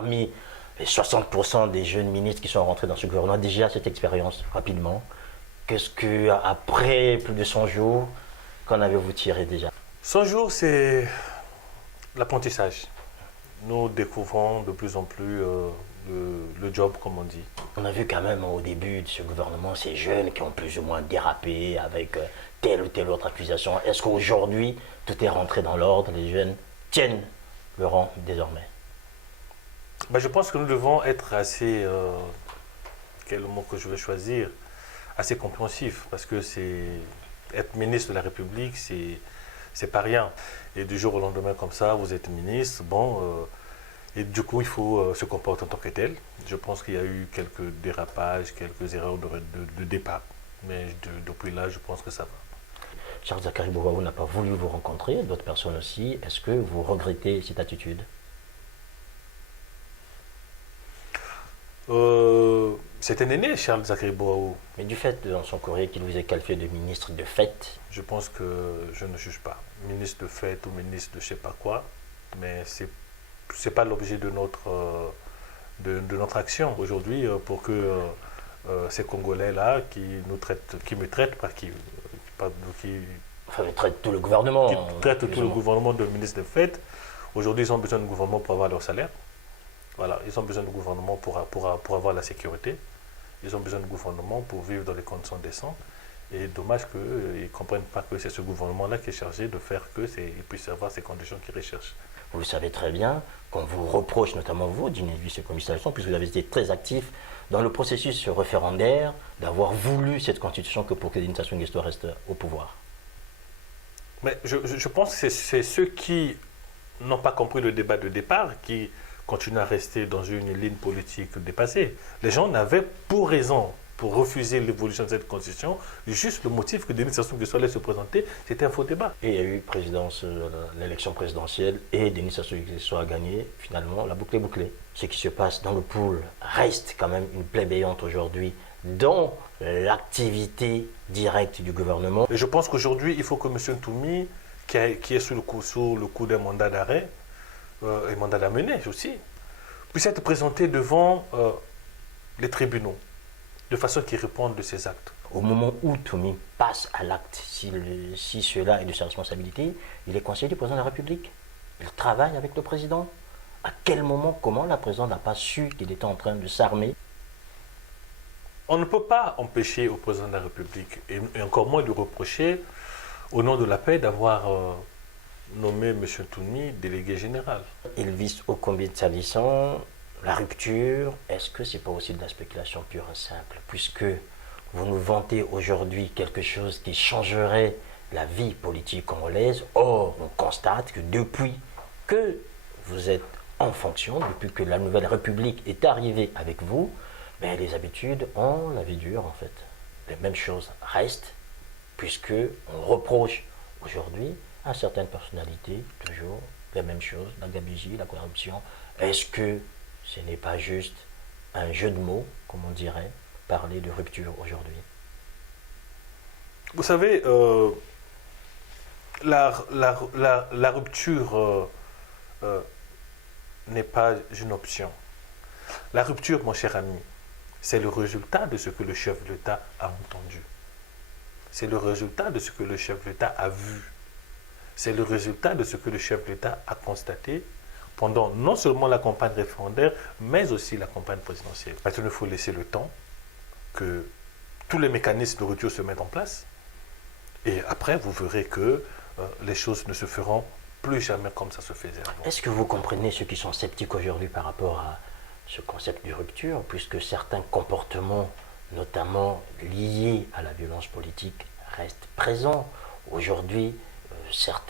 parmi les 60% des jeunes ministres qui sont rentrés dans ce gouvernement, déjà cette expérience, rapidement. Qu'est-ce que, après plus de 100 jours, qu'en avez-vous tiré déjà? 100 jours, c'est l'apprentissage. Nous découvrons de plus en plus le job, comme on dit. On a vu quand même au début de ce gouvernement ces jeunes qui ont plus ou moins dérapé avec telle ou telle autre accusation. Est-ce qu'aujourd'hui, tout est rentré dans l'ordre, les jeunes tiennent le rang désormais? Ben, je pense que nous devons être assez, quel est le mot que je vais choisir, assez compréhensifs, parce que être ministre de la République, c'est pas rien. Et du jour au lendemain comme ça, vous êtes ministre, bon, et du coup il faut se comporter en tant que tel. Je pense qu'il y a eu quelques dérapages, quelques erreurs de départ, mais depuis là, je pense que ça va. Charles Zakari Bouaou n'a pas voulu vous rencontrer, d'autres personnes aussi. Est-ce que vous regrettez cette attitude? C'est un aîné, Charles Zakari Bouaou. Mais du fait, dans son courrier, qu'il vous ait qualifié de ministre de fait. Je pense que je ne juge pas. Ministre de fête ou ministre de je sais pas quoi, mais c'est pas l'objet de notre action aujourd'hui pour que ces Congolais-là qui me traitent, Enfin, il traite tout le gouvernement. qui traitent tout le gouvernement de ministre de fête. Aujourd'hui, ils ont besoin de gouvernement pour avoir leur salaire. Voilà, ils ont besoin de gouvernement pour avoir la sécurité. Ils ont besoin de gouvernement pour vivre dans les conditions décentes. Et dommage qu'ils ne comprennent pas que c'est ce gouvernement-là qui est chargé de faire qu'ils puissent avoir ces conditions qu'ils recherchent. Vous le savez très bien, qu'on vous reproche, notamment vous, d'une vice-commissaire, puisque vous avez été très actif dans le processus référendaire, d'avoir voulu cette constitution que pour que Denis Sassou Nguesso reste au pouvoir. Mais je pense que c'est ceux qui n'ont pas compris le débat de départ qui continuent à rester dans une ligne politique dépassée. Les gens n'avaient pour raison pour refuser l'évolution de cette constitution, juste le motif que Denis Sassou Nguesso allait se présenter, c'était un faux débat. Et il y a eu l'élection présidentielle et Denis Sassou Nguesso a gagné, finalement, la boucle est bouclée. Ce qui se passe dans le pool reste quand même une plaie béante aujourd'hui dans l'activité directe du gouvernement. Et je pense qu'aujourd'hui, il faut que M. Ntoumi, qui est sous le coup d'un mandat d'arrêt, et mandat d'amener aussi, puisse être présenté devant les tribunaux, de façon qu'il réponde de ses actes. Au moment où Ntoumi passe à l'acte, si cela est de sa responsabilité, il est conseiller du président de la République. Il travaille avec le président. À quel moment, comment la présidente n'a pas su qu'il était en train de s'armer? On ne peut pas empêcher au président de la République, et encore moins lui reprocher, au nom de la paix, d'avoir nommé M. Ntoumi délégué général. Elvis Okombie-Talisson, la rupture, est-ce que ce n'est pas aussi de la spéculation pure et simple? Puisque vous nous vantez aujourd'hui quelque chose qui changerait la vie politique congolaise. Or, on constate que depuis que vous êtes en fonction, depuis que la nouvelle République est arrivée avec vous, ben, les habitudes ont la vie dure en fait. Les mêmes choses restent, puisque on reproche aujourd'hui à certaines personnalités toujours les mêmes choses, la gabegie, la corruption. Est-ce que ce n'est pas juste un jeu de mots, comme on dirait, parler de rupture aujourd'hui? Vous savez, la rupture n'est pas une option. La rupture, mon cher ami, c'est le résultat de ce que le chef de l'État a entendu. C'est le résultat de ce que le chef de l'État a vu. C'est le résultat de ce que le chef de l'État a constaté pendant non seulement la campagne référendaire, mais aussi la campagne présidentielle. Maintenant, il faut laisser le temps que tous les mécanismes de rupture se mettent en place. Et après, vous verrez que les choses ne se feront plus jamais comme ça se faisait avant. Est-ce que vous comprenez ceux qui sont sceptiques aujourd'hui par rapport à ce concept de rupture, puisque certains comportements, notamment liés à la violence politique, restent présents? Aujourd'hui,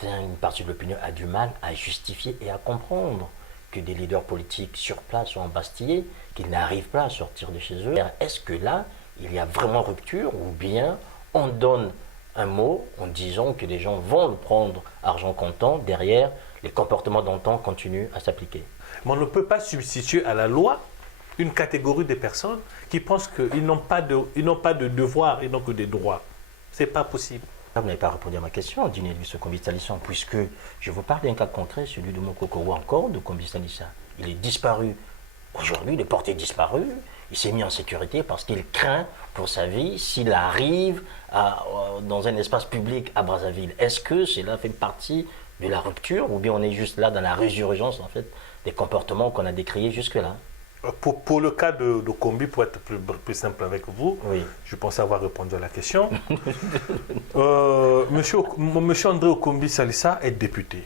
une partie de l'opinion a du mal à justifier et à comprendre que des leaders politiques sur place sont embastillés, qu'ils n'arrivent pas à sortir de chez eux. Est-ce que là, il y a vraiment rupture, ou bien on donne un mot en disant que les gens vont le prendre argent comptant, derrière, les comportements d'antan continuent à s'appliquer? Mais on ne peut pas substituer à la loi une catégorie de personnes qui pensent qu'ils n'ont pas de devoirs, ils n'ont que des droits. Ce n'est pas possible. Vous n'avez pas répondu à ma question, Diné Elvis Okombie-Talisson, puisque je vous parle d'un cas concret, celui de Mokokoro encore, de Okombie-Talisson. Il est disparu Aujourd'hui, il est porté disparu. Il s'est mis en sécurité parce qu'il craint pour sa vie s'il arrive dans un espace public à Brazzaville. Est-ce que cela fait partie de la rupture ou bien on est juste là dans la résurgence en fait des comportements qu'on a décriés jusque-là? Pour le cas de Kombi, pour être plus simple avec vous, Oui. je pense avoir répondu à la question. Monsieur André Okombi Salissa est député.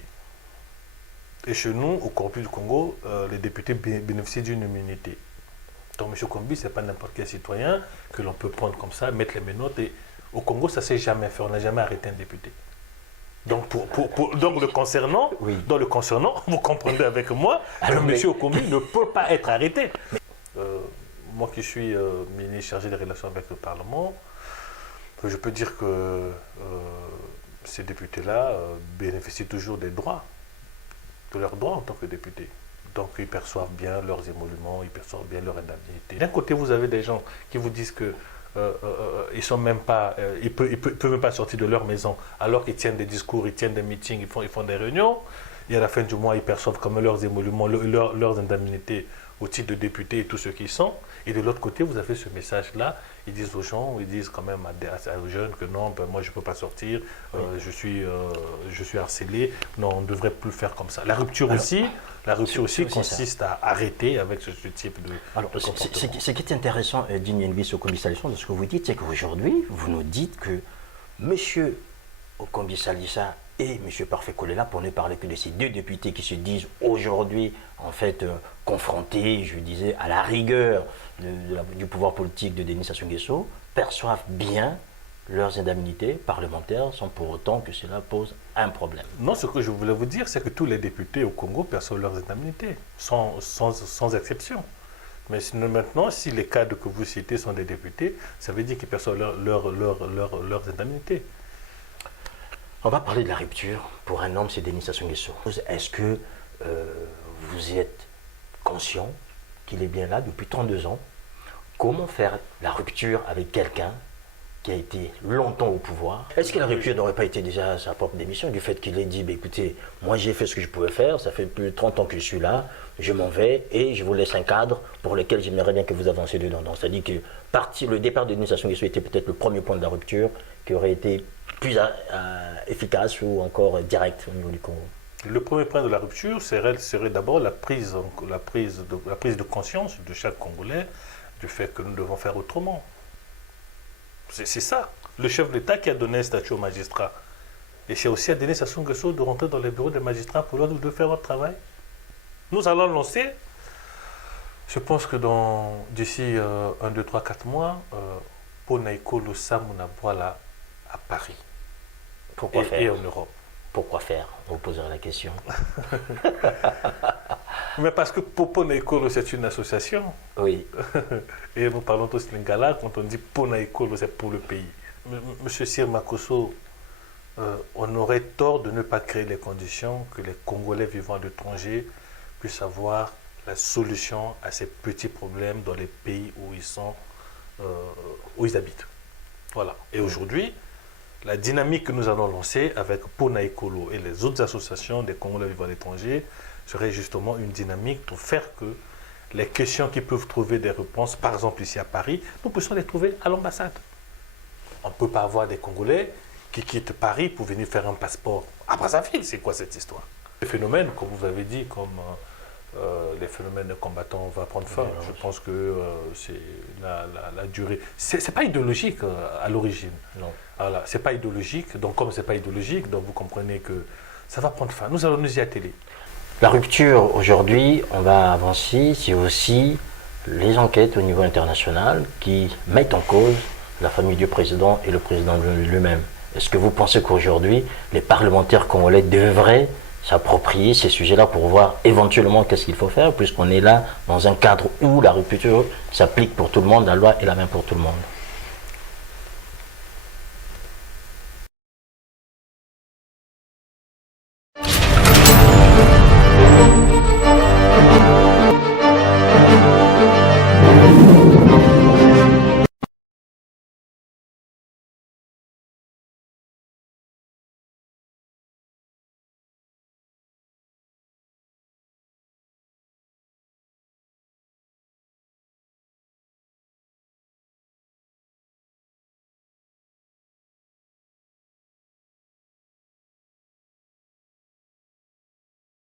Et chez nous, au Corpus du Congo, les députés bénéficient d'une immunité. Donc M. Kombi, ce n'est pas n'importe quel citoyen que l'on peut prendre comme ça, mettre les menottes. Et au Congo, ça ne s'est jamais fait. On n'a jamais arrêté un député. Donc, donc le concernant, oui. Vous comprendrez avec moi que M. Okombi ne peut pas être arrêté. Moi qui suis ministre chargé des relations avec le Parlement, je peux dire que ces députés-là bénéficient toujours des droits, de leurs droits en tant que députés. Donc ils perçoivent bien leurs émoluments, ils perçoivent bien leur indemnité. D'un côté, vous avez des gens qui vous disent que ils sont même pas, ils peuvent même pas sortir de leur maison alors qu'ils tiennent des discours, ils tiennent des meetings, ils font des réunions. Et à la fin du mois, ils perçoivent comme leurs émoluments, leurs indemnités au titre de députés et tous ceux qui sont. Et de l'autre côté, vous avez ce message-là. Ils disent aux gens, ils disent quand même aux jeunes que non, ben moi je ne peux pas sortir, je suis harcelé. Non, on ne devrait plus faire comme ça. La rupture aussi consiste à arrêter avec ce type de comportement. Ce qui est intéressant, Digne Nvis Okombi Salissa, de ce que vous dites, c'est qu'aujourd'hui, vous nous dites que M. Okombi Salissa et M. Parfait Kolela, pour ne parler que de ces deux députés qui se disent aujourd'hui, en fait, confrontés, je disais, à la rigueur du pouvoir politique de Denis Sassou Nguesso, perçoivent bien leurs indemnités parlementaires sans pour autant que cela pose un problème. Non, ce que je voulais vous dire, c'est que tous les députés au Congo perçoivent leurs indemnités, sans exception. Mais sinon, maintenant, si les cadres que vous citez sont des députés, ça veut dire qu'ils perçoivent leurs indemnités. On va parler de la rupture. Pour un homme, c'est Denis Sassou Nguesso. Est-ce que vous êtes conscient qu'il est bien là depuis 32 ans? Comment faire la rupture avec quelqu'un qui a été longtemps au pouvoir? Est-ce que la rupture n'aurait pas été déjà sa propre démission du fait qu'il ait dit, écoutez, moi j'ai fait ce que je pouvais faire, ça fait plus de 30 ans que je suis là, je m'en vais et je vous laisse un cadre pour lequel j'aimerais bien que vous avanciez dedans. Donc c'est-à-dire que le départ de Denis Sassou Nguesso était peut-être le premier point de la rupture qui aurait été plus efficace ou encore direct au niveau du Congo. Le premier point de la rupture serait d'abord la prise de conscience de chaque Congolais du fait que nous devons faire autrement. C'est ça. Le chef de l'État qui a donné un statut aux magistrats. Et c'est aussi à Denis Sassou Nguesso de rentrer dans les bureaux des magistrats pour leur dire de faire leur travail. Nous allons lancer, je pense que d'ici 1, 2, 3, 4 mois, Ponaiko Losamuna Boala à Paris. Pourquoi faire? Et en Europe. Pourquoi faire? Vous poserez la question. Mais parce que Ponaikolo, c'est une association. Oui. Et nous parlons tous lingala, quand on dit Ponaikolo, c'est pour le pays. Monsieur Sir Makosso, on aurait tort de ne pas créer les conditions que les Congolais vivant à l'étranger puissent avoir la solution à ces petits problèmes dans les pays où ils habitent. Voilà. Et aujourd'hui, la dynamique que nous allons lancer avec Ponaikolo et les autres associations des Congolais vivant à l'étranger serait justement une dynamique pour faire que les questions qui peuvent trouver des réponses, par exemple ici à Paris, nous puissions les trouver à l'ambassade. On ne peut pas avoir des Congolais qui quittent Paris pour venir faire un passeport à Brazzaville. C'est quoi cette histoire? Les phénomènes, comme vous avez dit, comme les phénomènes de combattants vont prendre fin. Je pense que c'est la durée. C'est pas idéologique à l'origine. Non. Voilà, c'est pas idéologique. Donc comme c'est pas idéologique, donc vous comprenez que ça va prendre fin. Nous allons nous y atteler. La rupture aujourd'hui, on va avancer, c'est aussi les enquêtes au niveau international qui mettent en cause la famille du président et le président lui-même. Est-ce que vous pensez qu'aujourd'hui, les parlementaires congolais devraient s'approprier ces sujets-là pour voir éventuellement qu'est-ce qu'il faut faire, puisqu'on est là dans un cadre où la rupture s'applique pour tout le monde, la loi est la même pour tout le monde?